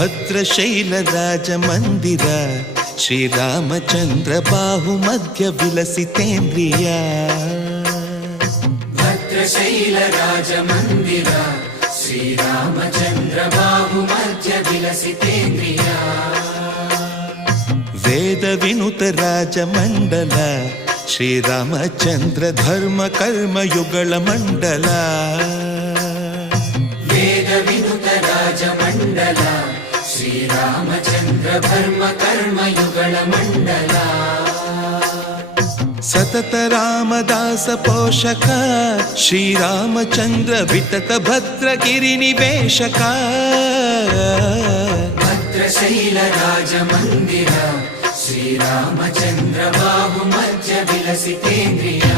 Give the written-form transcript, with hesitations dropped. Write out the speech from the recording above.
ಭದ್ರಶೈಲ ರಾಜ ಮಂದಿರ ಶ್ರೀರಾಮಚಂದ್ರ ಬಾಹು ಮಧ್ಯ ವಿಲಸಿತೇಂದ್ರಿಯ ಭದ್ರಶೈಲ ರಾಜ ಮಂದಿರ ಶ್ರೀರಾಮಚಂದ್ರ ಬಾಹು ಮಧ್ಯ ವಿಲಸಿತೇಂದ್ರಿಯ ವೇದ ವಿನುತ ರಾಜ ಮಂಡಲ ಶ್ರೀರಾಮಚಂದ್ರ ಧರ್ಮ ಕರ್ಮ ಯುಗಳ ಮಂಡಲ ವೇದ ವಿನುತ ರಾಜ ಮಂಡಲ ಶ್ರೀರಾಮಚಂದ್ರ ಧರ್ಮ ಕರ್ಮ ಯುಗಳ ಮಂಡಲ ಸತತ ರಾಮದಾಸ ಪೋಷಕ ಶ್ರೀರಾಮಚಂದ್ರ ವಿತತ ಭದ್ರಗಿರಿ ನಿವೇಶಕ ಭದ್ರಶೈಲ ರಾಜ ಮಂದಿರ ಶ್ರೀರಾಮಚಂದ್ರ ಬಾಹು ಮಧ್ಯ ವಿಲಸಿತೇಂದ್ರಿಯ